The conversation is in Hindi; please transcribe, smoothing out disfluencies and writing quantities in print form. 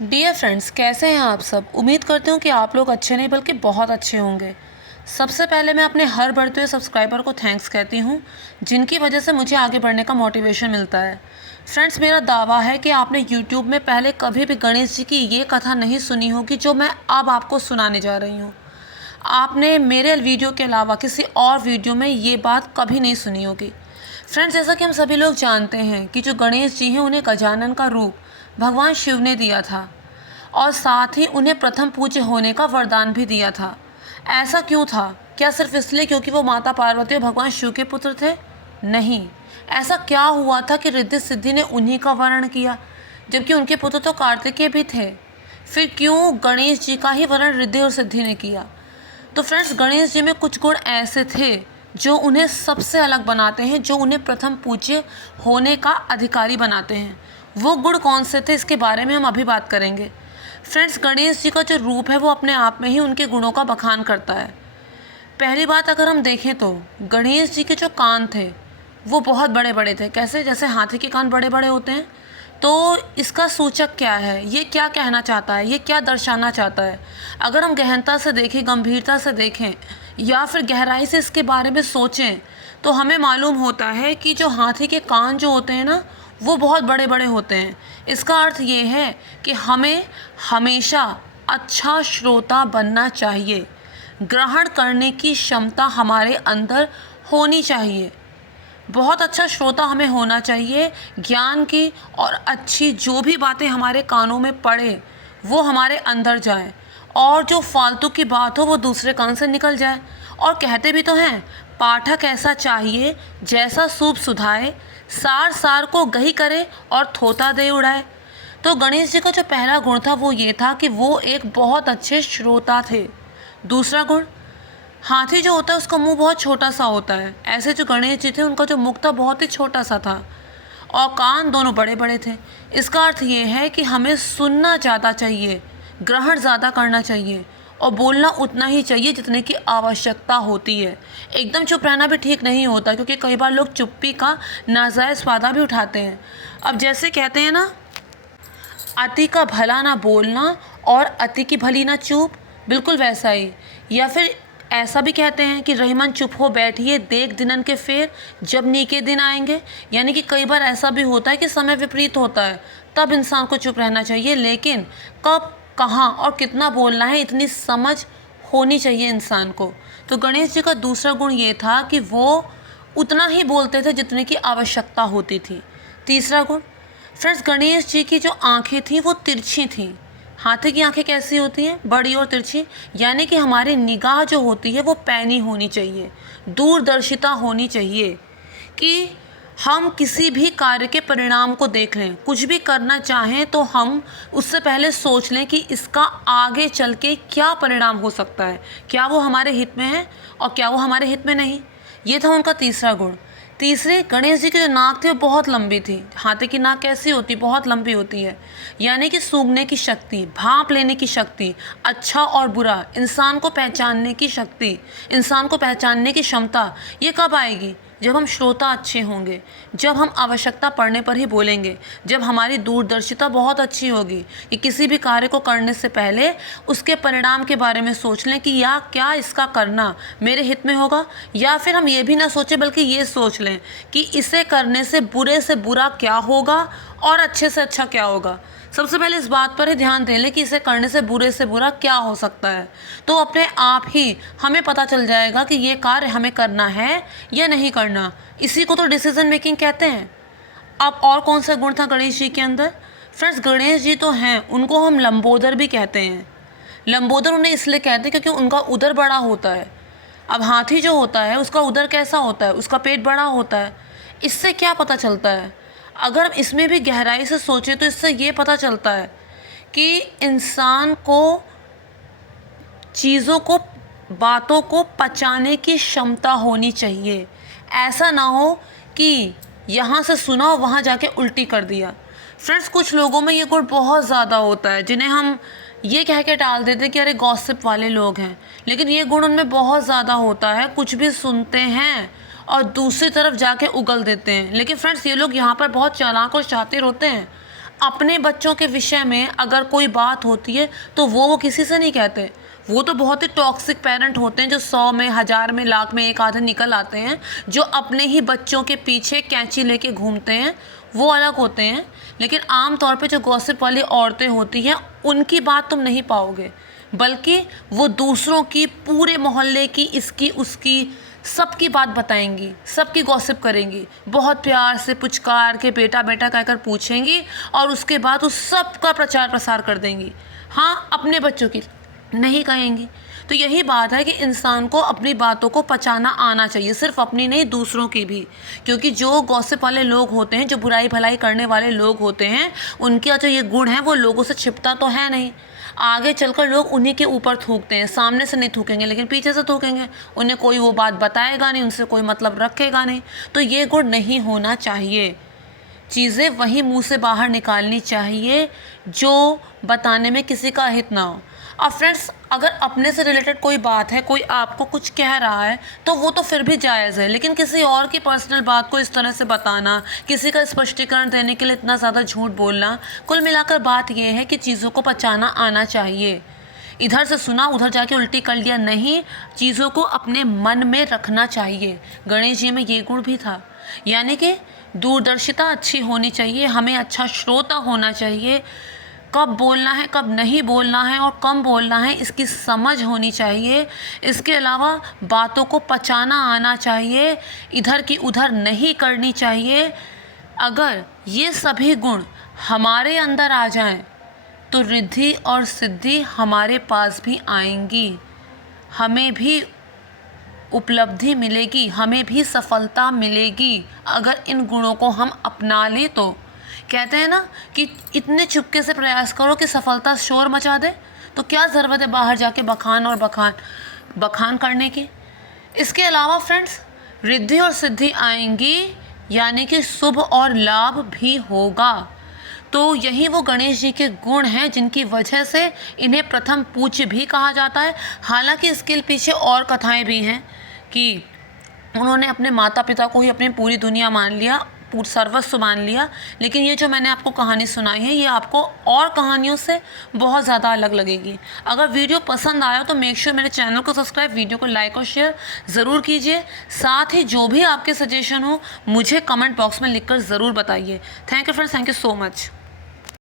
डियर फ्रेंड्स, कैसे हैं आप सब। उम्मीद करती हूँ कि आप लोग अच्छे नहीं बल्कि बहुत अच्छे होंगे। सबसे पहले मैं अपने हर बढ़ते हुए सब्सक्राइबर को थैंक्स कहती हूँ, जिनकी वजह से मुझे आगे बढ़ने का मोटिवेशन मिलता है। फ्रेंड्स, मेरा दावा है कि आपने यूट्यूब में पहले कभी भी गणेश जी की ये कथा नहीं सुनी होगी जो मैं अब आपको सुनाने जा रही हूँ। आपने मेरे वीडियो के अलावा किसी और वीडियो में ये बात कभी नहीं सुनी होगी। फ्रेंड्स, जैसा कि हम सभी लोग जानते हैं कि जो गणेश जी हैं उन्हें गजानन का रूप भगवान शिव ने दिया था और साथ ही उन्हें प्रथम पूज्य होने का वरदान भी दिया था। ऐसा क्यों था? क्या सिर्फ इसलिए क्योंकि वो माता पार्वती और भगवान शिव के पुत्र थे? नहीं। ऐसा क्या हुआ था कि रिद्धि सिद्धि ने उन्हीं का वर्ण किया, जबकि उनके पुत्र तो कार्तिकेय भी थे? फिर क्यों गणेश जी का ही वर्ण रिद्धि और सिद्धि ने किया? तो फ्रेंड्स, गणेश जी में कुछ गुण ऐसे थे जो उन्हें सबसे अलग बनाते हैं, जो उन्हें प्रथम पूज्य होने का अधिकारी बनाते हैं। वो गुण कौन से थे, इसके बारे में हम अभी बात करेंगे। फ्रेंड्स, गणेश जी का जो रूप है वो अपने आप में ही उनके गुणों का बखान करता है। पहली बात अगर हम देखें तो गणेश जी के जो कान थे वो बहुत बड़े बड़े थे। कैसे? जैसे हाथी के कान बड़े बड़े होते हैं। तो इसका सूचक क्या है? ये क्या कहना चाहता है? ये क्या दर्शाना चाहता है? अगर हम गहनता से देखें, गंभीरता से देखें या फिर गहराई से इसके बारे में सोचें तो हमें मालूम होता है कि जो हाथी के कान जो होते हैं ना, वो बहुत बड़े बड़े होते हैं। इसका अर्थ ये है कि हमें हमेशा अच्छा श्रोता बनना चाहिए। ग्रहण करने की क्षमता हमारे अंदर होनी चाहिए। बहुत अच्छा श्रोता हमें होना चाहिए। ज्ञान की और अच्छी जो भी बातें हमारे कानों में पड़े वो हमारे अंदर जाए, और जो फालतू की बात हो वो दूसरे कान से निकल जाए। और कहते भी तो हैं, पाठक ऐसा चाहिए जैसा सूप सुधाए, सार सार को गही करे और थोता दे उड़ाए। तो गणेश जी का जो पहला गुण था वो ये था कि वो एक बहुत अच्छे श्रोता थे। दूसरा गुण, हाथी जो होता है उसका मुंह बहुत छोटा सा होता है। ऐसे जो गणेश जी थे उनका जो मुख था बहुत ही छोटा सा था और कान दोनों बड़े बड़े थे। इसका अर्थ ये है कि हमें सुनना ज़्यादा चाहिए, ग्रहण ज़्यादा करना चाहिए और बोलना उतना ही चाहिए जितने की आवश्यकता होती है। एकदम चुप रहना भी ठीक नहीं होता, क्योंकि कई बार लोग चुप्पी का नाजायज़ फ़ायदा भी उठाते हैं। अब जैसे कहते हैं ना, अति का भला ना बोलना और अति की भली ना चूप, बिल्कुल वैसा ही। या फिर ऐसा भी कहते हैं कि रहीमन चुप हो बैठिए, देख दिनन के फेर जब नीके दिन आएंगे। यानी कि कई बार ऐसा भी होता है कि समय विपरीत होता है, तब इंसान को चुप रहना चाहिए, लेकिन कब, कहाँ और कितना बोलना है इतनी समझ होनी चाहिए इंसान को। तो गणेश जी का दूसरा गुण ये था कि वो उतना ही बोलते थे जितने की आवश्यकता होती थी। तीसरा गुण, फ्रेंड्स, गणेश जी की जो आंखें थीं वो तिरछी थीं। हाथी की आंखें कैसी होती हैं? बड़ी और तिरछी। यानी कि हमारी निगाह जो होती है वो पैनी होनी चाहिए, दूरदर्शिता होनी चाहिए कि हम किसी भी कार्य के परिणाम को देख लें। कुछ भी करना चाहें तो हम उससे पहले सोच लें कि इसका आगे चल के क्या परिणाम हो सकता है, क्या वो हमारे हित में है और क्या वो हमारे हित में नहीं। ये था उनका तीसरा गुण। तीसरे, गणेश जी की जो नाक थी वो बहुत लंबी थी। हाथी की नाक कैसी होती? बहुत लंबी होती है। यानी कि सूंघने की शक्ति, भांप लेने की शक्ति, अच्छा और बुरा, इंसान को पहचानने की शक्ति, इंसान को पहचानने की क्षमता, ये कब आएगी? जब हम श्रोता अच्छे होंगे, जब हम आवश्यकता पड़ने पर ही बोलेंगे, जब हमारी दूरदर्शिता बहुत अच्छी होगी कि किसी भी कार्य को करने से पहले उसके परिणाम के बारे में सोच लें कि या क्या इसका करना मेरे हित में होगा, या फिर हम ये भी ना सोचें बल्कि ये सोच लें कि इसे करने से बुरा क्या होगा और अच्छे से अच्छा क्या होगा। सबसे पहले इस बात पर ही ध्यान दे लें कि इसे करने से बुरा क्या हो सकता है, तो अपने आप ही हमें पता चल जाएगा कि ये कार्य हमें करना है या नहीं करना। इसी को तो डिसीजन मेकिंग कहते हैं। अब और कौन सा गुण था गणेश जी के अंदर? फ्रेंड्स, गणेश जी तो हैं, उनको हम लंबोदर भी कहते हैं। लंबोदर उन्हें इसलिए कहते हैं क्योंकि उनका उदर बड़ा होता है। अब हाथी जो होता है उसका उदर कैसा होता है? उसका पेट बड़ा होता है। इससे क्या पता चलता है? अगर हम इसमें भी गहराई से सोचें तो इससे ये पता चलता है कि इंसान को चीज़ों को, बातों को पचाने की क्षमता होनी चाहिए। ऐसा ना हो कि यहाँ से सुना और वहाँ जाके उल्टी कर दिया। फ्रेंड्स, कुछ लोगों में ये गुण बहुत ज़्यादा होता है, जिन्हें हम ये कह के टाल देते हैं कि अरे गॉसिप वाले लोग हैं, लेकिन ये गुण उनमें बहुत ज़्यादा होता है। कुछ भी सुनते हैं और दूसरी तरफ जाके उगल देते हैं। लेकिन फ्रेंड्स, ये लोग यहाँ पर बहुत चालाक और शातिर होते हैं। अपने बच्चों के विषय में अगर कोई बात होती है तो वो किसी से नहीं कहते। वो तो बहुत ही टॉक्सिक पेरेंट होते हैं जो 100 में, 1000 में, लाख में एक आधे निकल आते हैं, जो अपने ही बच्चों के पीछे कैंची लेके घूमते हैं, वो अलग होते हैं। लेकिन आम तौर पे जो गॉसिप वाली औरतें होती हैं उनकी बात तुम नहीं पाओगे, बल्कि वो दूसरों की, पूरे मोहल्ले की, इसकी उसकी सबकी बात बताएंगी, सबकी गॉसिप करेंगी, बहुत प्यार से पुचकार के बेटा बेटा कहकर पूछेंगी और उसके बाद उस सब का प्रचार प्रसार कर देंगी। हाँ, अपने बच्चों की नहीं कहेंगी। तो यही बात है कि इंसान को अपनी बातों को पचाना आना चाहिए, सिर्फ अपनी नहीं दूसरों की भी। क्योंकि जो गॉसिप वाले लोग होते हैं, जो बुराई भलाई करने वाले लोग होते हैं, उनका जो ये गुण है वो लोगों से छिपता तो है नहीं। आगे चलकर लोग उन्हीं के ऊपर थूकते हैं, सामने से नहीं थूकेंगे लेकिन पीछे से थूकेंगे। उन्हें कोई वो बात बताएगा नहीं, उनसे कोई मतलब रखेगा नहीं। तो ये गुण नहीं होना चाहिए। चीज़ें वही मुंह से बाहर निकालनी चाहिए जो बताने में किसी का हित ना हो। अब फ्रेंड्स, अगर अपने से रिलेटेड कोई बात है, कोई आपको कुछ कह रहा है, तो वो तो फिर भी जायज़ है। लेकिन किसी और की पर्सनल बात को इस तरह से बताना, किसी का स्पष्टीकरण देने के लिए इतना ज़्यादा झूठ बोलना, कुल मिलाकर बात ये है कि चीज़ों को पचाना आना चाहिए। इधर से सुना उधर जाके उल्टी कर लिया नहीं, चीज़ों को अपने मन में रखना चाहिए। गणेश जी में ये गुण भी था, यानी कि दूरदर्शिता अच्छी होनी चाहिए, हमें अच्छा श्रोता होना चाहिए, कब बोलना है कब नहीं बोलना है और कम बोलना है इसकी समझ होनी चाहिए। इसके अलावा बातों को पचाना आना चाहिए, इधर की उधर नहीं करनी चाहिए। अगर ये सभी गुण हमारे अंदर आ जाएं तो रिद्धि और सिद्धि हमारे पास भी आएंगी, हमें भी उपलब्धि मिलेगी, हमें भी सफलता मिलेगी अगर इन गुणों को हम अपना लें। तो कहते हैं ना कि इतने चुपके से प्रयास करो कि सफलता शोर मचा दे, तो क्या ज़रूरत है बाहर जाके बखान और बखान करने की। इसके अलावा फ्रेंड्स, रिद्धि और सिद्धि आएंगी, यानी कि शुभ और लाभ भी होगा। तो यही वो गणेश जी के गुण हैं जिनकी वजह से इन्हें प्रथम पूज्य भी कहा जाता है। हालांकि इसके पीछे और कथाएं भी हैं कि उन्होंने अपने माता पिता को ही अपनी पूरी दुनिया मान लिया, सर्वस्व मान लिया। लेकिन ये जो मैंने आपको कहानी सुनाई है, ये आपको और कहानियों से बहुत ज़्यादा अलग लगेगी। अगर वीडियो पसंद आया तो मेक श्योर मेरे चैनल को सब्सक्राइब, वीडियो को लाइक और शेयर ज़रूर कीजिए। साथ ही जो भी आपके सजेशन हो मुझे कमेंट बॉक्स में लिखकर ज़रूर बताइए। Thank you friends, thank you so much.